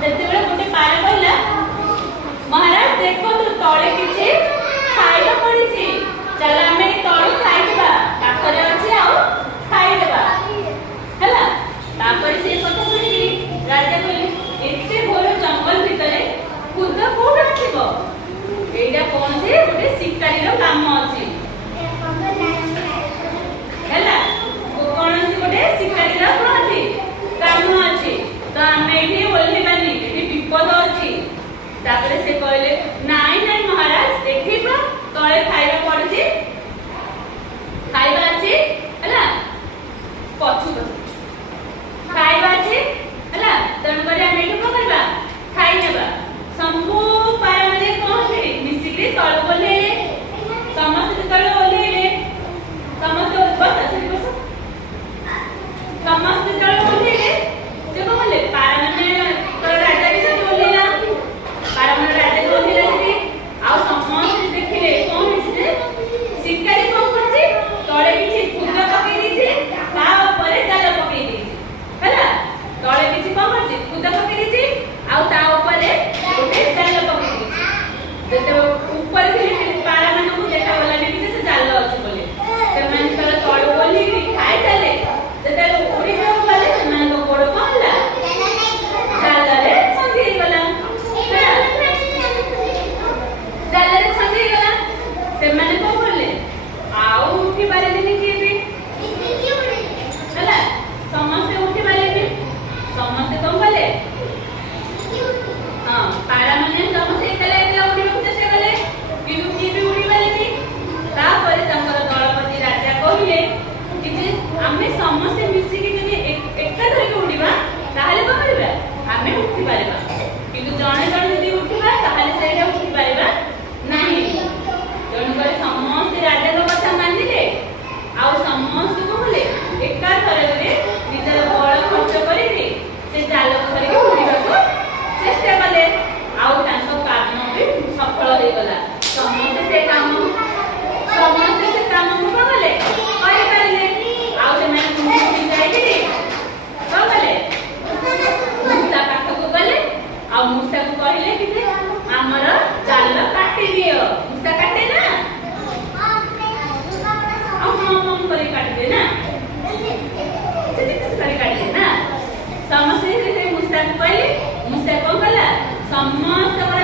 ସେତେବେଳେ ଗୋଟେ ପାରା କହିଲା ମହାରାଜ ଦେଖନ୍ତୁ ତଳେ କିଛି ଖାଇବା ପଡିଛି, ଚାଲ ଆମେ ତଳୁ ଖାଇଦେବା, ପାଖରେ ଅଛି ଆଉ ଖାଇଦେବା ହେଲା। ତାପରେ ସେ କଥା ଶୁଣିକି ରାଜା କହିଲେ ଏତେ ଘୋର ଜଙ୍ଗଲ ଭିତରେ ଖୁଦ କୋଉଠୁ ଆସିବ? ଏଇଟା କୌଣସି ଗୋଟେ ଶିକାରୀର କାମ ଅଛି ହେଲା, କୌଣସି ଗୋଟେ ଶିକାରୀର କଣ ଅଛି କାମ ଅଛି, ତ ଆମେ ଏଠି ଓହ୍ଲେଇବାନି, ଏଠି ବିପଦ ଅଛି। ତାପରେ ସେ କହିଲେ ନାଇଁ ନାଇଁ ମହାରାଜ ଏଠି ତ ତଳେ ଖାଇବା ପଡିଛି, ଖାଇବା ଅଛି ହେଲା, ପଛୁ ଖାଇବା ଅଛି ହେଲା, ତେଣୁକରି ଆମେ ଏଠି କଣ କରିବା ଖାଇନେବା। ସବୁ ପାରାମାନେ କଣ ହେଲେ ମିଶିକି ତଳକୁ ଓହ୍ଲେଇଲେ। ସମସ୍ତେ ଯେତେବେଳେ ଓହ୍ଲେଇଲେ ସମସ୍ତେ ସମସ୍ତେ ଯେତେବେଳେ ଓହ୍ଲେଇଲେ ସେ କଣ କଲେ ପାରାମାନେ ରାଜା ବି ସେଠି ଓହ୍ଲେଇଲା, ପାରାମାନେ ରାଜା ବି ଓହ୍ଲେଇଲା ସେଠି। ଆଉ ସମସ୍ତେ ଦେଖିଲେ କଣ ହେଇଛି ଯେ ଶିକାରୀ କଣ କରୁଛି ତଳେ କିଛି ଖୁଦ ପକେଇ ଦେଇଛି, ତା ଉପରେ ଜାଲ ପକେଇ ଦେଇଛି ହେଲା, ତଳେ କିଛି କଣ କରୁଛି ଖୁଦ ପକେଇ ଦେଇଛି ଆଉ ତା ଉପରେ ଗୋଟେ ଜାଲ ପକେଇ ଦେଇଛି। ଯେତେବେଳେ ଉପରେ ଥିଲେ ପାରାମାନଙ୍କୁ ଦେଖାଗଲାନି କି ସେ ଜାଲ ଅଛି ବୋଲି, ସେମାନେ ଯେତେବେଳେ ତଳକୁ ଓହ୍ଲେଇକି ଖାଇଦେଲେ, ଯେତେବେଳେ ଉଡ଼ିବାକୁ ଗଲେ ସେମାନଙ୍କ ଗୋଡ଼ କଣ ହେଲା ଜାଲରେ ଛନ୍ଦି ହେଇଗଲା, ଜାଲରେ ଛନ୍ଦି ହେଇଗଲା। ସେମାନେ କଣ କଲେ ଆଉ ଉଠି ପାରିଲେନି କିଏ ବି ହେଲା, ସମସ୍ତେ ଉଠି ପାରିଲେନି। ସମସ୍ତେ କଣ କଲେ ହଁ ପାରାମାନେ ସମସ୍ତେ ଏକଲା ଏକଲା ଉଡ଼ିବାକୁ ଚେଷ୍ଟା କଲେ କିନ୍ତୁ କିଏ ବି ଉଡ଼ି ପାରିଲେନି। ତାପରେ ତାଙ୍କର ଦଳପତି ରାଜା କହିଲେ କି ଯେ ଆମେ ସମସ୍ତେ ମିଶିକି ଯଦି ଏକା ଧରିକି ଉଡ଼ିବା ତାହେଲେ କଣ କରିବା ଆମେ ଉଠି ପାରିବା, କିନ୍ତୁ ଜଣେ ଜଣେ ଯଦି ଉଠିବା ତାହେଲେ ସେଇଟା ଉଠି ପାରିବା ନାହିଁ। ତେଣୁକରି ସମସ୍ତେ ରାଜାଙ୍କ କଥା ମାନିଲେ ଆଉ ସମସ୍ତେ କଣ କଲେ ଏକା ଥରରେ ନିଜର ବଳ ଖର୍ଚ୍ଚ କରିକି ସେ ଜାଲକୁ ଧରିକି ଉଡ଼ିବାକୁ ଚେଷ୍ଟା କଲେ, ଆଉ ତାଙ୍କ କାମ ବି ସଫଳ ହେଇଗଲା। ସମସ୍ତେ ସେ କାମକୁ କଣ କଲେ କରିପାରିଲେ। ଆଉ ସେମାନେ ଉଠି ଯାଇକିରି କଣ କଲେ ମୂଷା ପାଖକୁ ଗଲେ ଆଉ ମୂଷାକୁ କହିଲେ କି ଯେ ଆମର ଜାଲ କାଟିଦିଅ। ମୂଷା କାଟେ ନା ଆଉ ହଁ କରି କାଟିଦିଏ ନା, କରି କାଟିଦିଏ ନା। ସମସ୍ତେ ସେ ମୂଷାକୁ କହିଲେ, ମୂଷା କଣ କଲା ସମସ୍ତଙ୍କର